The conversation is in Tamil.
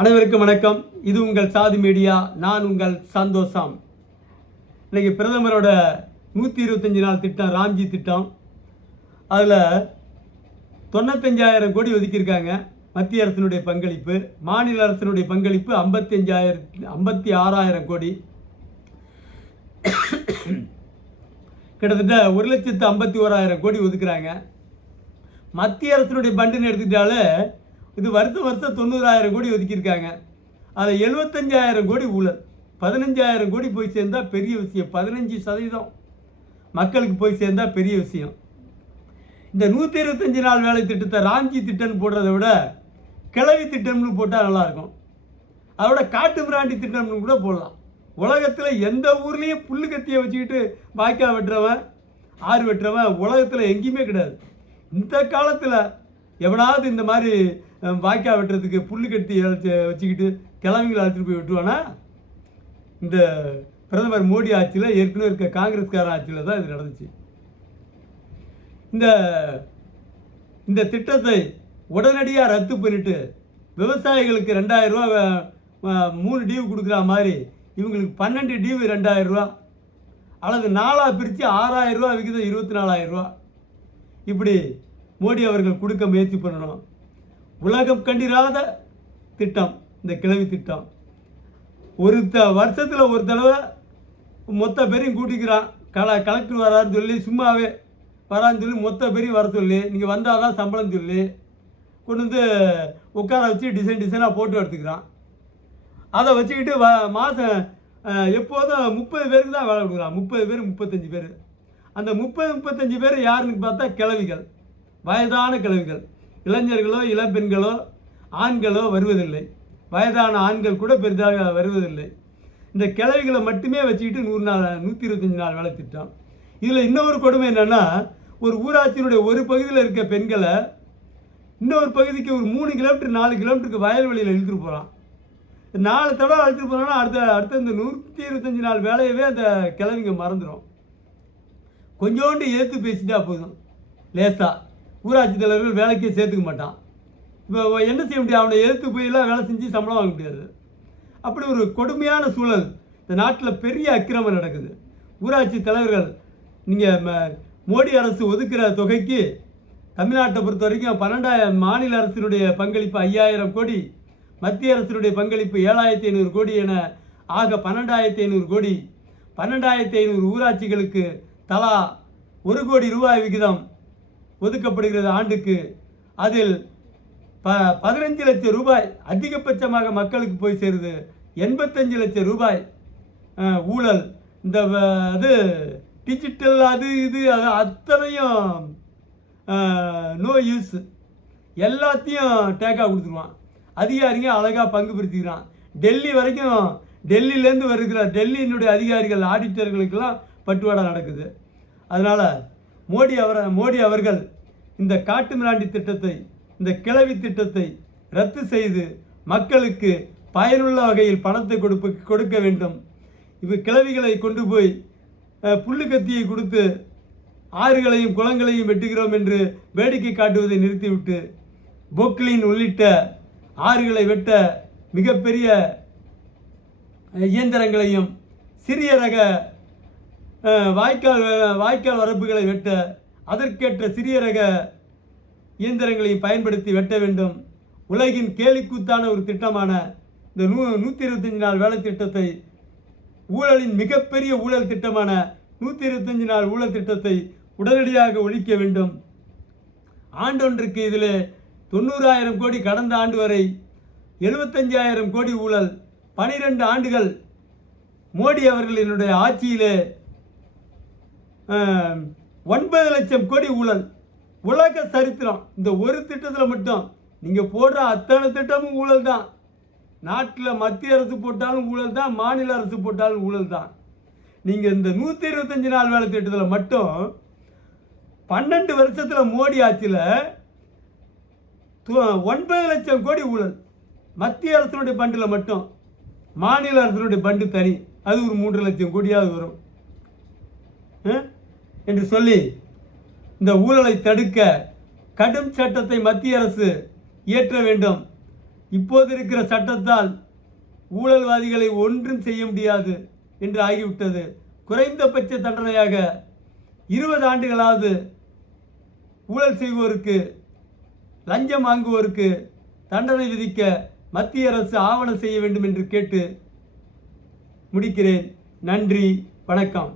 அனைவருக்கும் வணக்கம். இது உங்கள் சாதி மீடியா. நான் உங்கள் சந்தோஷம். இன்றைக்கி பிரதமரோட 125 நாள் திட்டம், ராம்ஜி திட்டம். அதில் 95,000 கோடி ஒதுக்கியிருக்காங்க. மத்திய அரசினுடைய பங்களிப்பு, மாநில அரசினுடைய பங்களிப்பு 56,000 கோடி. கிட்டத்தட்ட 1,51,000 கோடி ஒதுக்குறாங்க. மத்திய அரசினுடைய பண்டுன்னு எடுத்துக்கிட்டாலே இது வருஷம் 90,000 கோடி ஒதுக்கியிருக்காங்க. அதில் 75,000 கோடி ஊழல், 15,000 கோடி போய் சேர்ந்தால் பெரிய விஷயம். 15% மக்களுக்கு போய் சேர்ந்தால் பெரிய விஷயம். இந்த 125 நாள் வேலை திட்டத்தை ராம்ஜி திட்டம்னு போடுறத விட கிளவி திட்டம்னு போட்டால் நல்லாயிருக்கும். அதோட காட்டு மிராண்டி திட்டம்னு கூட போடலாம். உலகத்தில் எந்த ஊர்லேயும் புல்லு கத்தியை வச்சுக்கிட்டு வாய்க்கால் வெட்டுறவன், ஆறு வெட்டுறவன் உலகத்தில் எங்கேயுமே கிடையாது. இந்த காலத்தில் எவனாவது இந்த மாதிரி வாய்க்கால் வெட்டுறதுக்கு புல்லு கட்டி வச்சுக்கிட்டு கிழமைகளை அழைச்சிட்டு போய் வெட்டுவானா? இந்த பிரதமர் மோடி ஆட்சியில், ஏற்கனவே இருக்க காங்கிரஸ்கார ஆட்சியில் தான் இது நடந்துச்சு. இந்த திட்டத்தை உடனடியாக ரத்து பண்ணிட்டு விவசாயிகளுக்கு 2,000 ரூபா 3 டியூ கொடுக்குற மாதிரி இவங்களுக்கு 12 டியூ 2,000 ரூபா, அல்லது 4ஆக பிரித்து 6,000 ரூபா விகிதம் 24,000 ரூபா இப்படி மோடி அவர்கள் கொடுக்க முயற்சி பண்ணணும். உலகம் கண்டிராத திட்டம் இந்த கிளவி திட்டம். வருஷத்தில் ஒரு தடவை மொத்த பேரையும் கூட்டிக்கிறான். கலெக்டர் வரான்னு சொல்லி, சும்மாவே வரான்னு சொல்லி மொத்த பேரையும் வர சொல்லி, நீங்கள் வந்தால் தான் சம்பளம் சொல்லி கொண்டு வந்து உட்கார வச்சு டிசைனாக போட்டு எடுத்துக்கிறான். அதை வச்சுக்கிட்டு மாதம் எப்போதும் 30 பேருக்கு தான் வேலை கொடுக்குறான். 30 பேர் 35 பேர். அந்த 35 பேர் யாருன்னு பார்த்தா கிழவிகள், வயதான கிழவிகள். இளைஞர்களோ இளம்பெண்களோ ஆண்களோ வருவதில்லை. வயதான ஆண்கள் கூட பெரிதாக வருவதில்லை. இந்த கிழவிகளை மட்டுமே வச்சுக்கிட்டு 125 நாள் வேலை திட்டம். இதில் இன்னொரு கொடுமை என்னென்னா, ஒரு ஊராட்சியினுடைய ஒரு பகுதியில் இருக்க பெண்களை இன்னொரு பகுதிக்கு ஒரு 3 கிலோமீட்டர் 4 கிலோமீட்டருக்கு வயல்வெளியில் இழுத்துட்டு போகிறான். 4 தடவை அழைச்சிட்டு போனான்னா அடுத்த இந்த 125 நாள் வேலையவே அந்த கிழவிங்க மறந்துடும். கொஞ்சோண்டு ஏற்று பேசிட்டா போதும். லேசாக ஊராட்சி தலைவர்கள் வேலைக்கே சேர்த்துக்க மாட்டான். இப்போ என்ன செய்ய முடியும்? அவனை எதிர்த்து போயெல்லாம் வேலை செஞ்சு சம்பளம் வாங்க முடியாது. அப்படி ஒரு கொடுமையான சூழல் இந்த நாட்டில். பெரிய அக்கிரமம் நடக்குது. ஊராட்சி தலைவர்கள், நீங்கள் மோடி அரசு ஒதுக்குற தொகைக்கு தமிழ்நாட்டை பொறுத்த வரைக்கும் 12,000, மாநில அரசினுடைய பங்களிப்பு 5,000 கோடி, மத்திய அரசினுடைய பங்களிப்பு 7,500 கோடி என ஆக 12,500 கோடி. 12,500 ஊராட்சிகளுக்கு தலா 1 கோடி ரூபாய் விகிதம் ஒதுக்கப்படுகிறது ஆண்டுக்கு. அதில் 15 லட்சம் ரூபாய் அதிகபட்சமாக மக்களுக்கு போய் சேருது. 85 லட்சம் ரூபாய் ஊழல். இந்த டிஜிட்டல் அது அத்தனையும் நோ யூஸ், எல்லாத்தையும் டேக்காக கொடுத்துருவான். அதிகாரிங்க அழகாக பங்கு பிரிச்சுக்கிறான். டெல்லி வரைக்கும், டெல்லியிலேருந்து வருகிற டெல்லியினுடைய அதிகாரிகள், ஆடிட்டர்களுக்கெல்லாம் பட்டுவாடா நடக்குது. அதனால் மோடி அவர்கள் இந்த காட்டு மிராண்டி திட்டத்தை, இந்த கிளவி திட்டத்தை ரத்து செய்து மக்களுக்கு பயனுள்ள வகையில் பணத்தை கொடுக்க வேண்டும். கிளவிகளை கொண்டு போய் புல்லு கத்தியை கொடுத்து ஆறுகளையும் குளங்களையும் வெட்டுகிறோம் என்று வேடிக்கை காட்டுவதை நிறுத்திவிட்டு பொக்லின் உள்ளிட்ட ஆறுகளை வெட்ட மிகப்பெரிய இயந்திரங்களையும், சிறிய ரக வாய்க்கால் வரப்புகளை வெட்ட அதற்கேற்ற சிறிய ரக இயந்திரங்களையும் பயன்படுத்தி வெட்ட வேண்டும். உலகின் கேலிக்கூத்தான ஒரு திட்டமான இந்த 125 நாள் வேலை திட்டத்தை, ஊழலின் மிகப்பெரிய ஊழல் திட்டமான 125 நாள் ஊழல் திட்டத்தை உடனடியாக ஒழிக்க வேண்டும். ஆண்டொன்றுக்கு இதில் 90,000 கோடி, கடந்த ஆண்டு வரை 75,000 கோடி ஊழல். 12 ஆண்டுகள் மோடி அவர்களினுடைய ஆட்சியிலே 9 லட்சம் கோடி ஊழல். உலக சரித்திரம். இந்த ஒரு திட்டத்தில் மட்டும் நீங்கள் போடுற அத்தனை திட்டமும் ஊழல் தான். நாட்டில் மத்திய அரசு போட்டாலும் ஊழல் தான், மாநில அரசு போட்டாலும் ஊழல் தான். நீங்கள் இந்த 125 நாள் வேலை திட்டத்தில் மட்டும் 12 வருஷத்தில் மோடி ஆட்சியில் 9 லட்சம் கோடி ஊழல். மத்திய அரசினுடைய பண்டில் மட்டும், மாநில அரசினுடைய பண்டு தனி, அது ஒரு 3 லட்சம் கோடியாவது வரும் என்று சொல்லி இந்த ஊழலை தடுக்க கடும் சட்டத்தை மத்திய அரசு இயற்ற வேண்டும். இப்போது இருக்கிற சட்டத்தால் ஊழல்வாதிகளை ஒன்றும் செய்ய முடியாது என்று ஆகிவிட்டது. குறைந்தபட்ச தண்டனையாக 20 ஆண்டுகளாவது ஊழல் செய்வோருக்கு, லஞ்சம் வாங்குவோருக்கு தண்டனை விதிக்க மத்திய அரசு ஆவணம் செய்ய வேண்டும் என்று கேட்டு முடிக்கிறேன். நன்றி, வணக்கம்.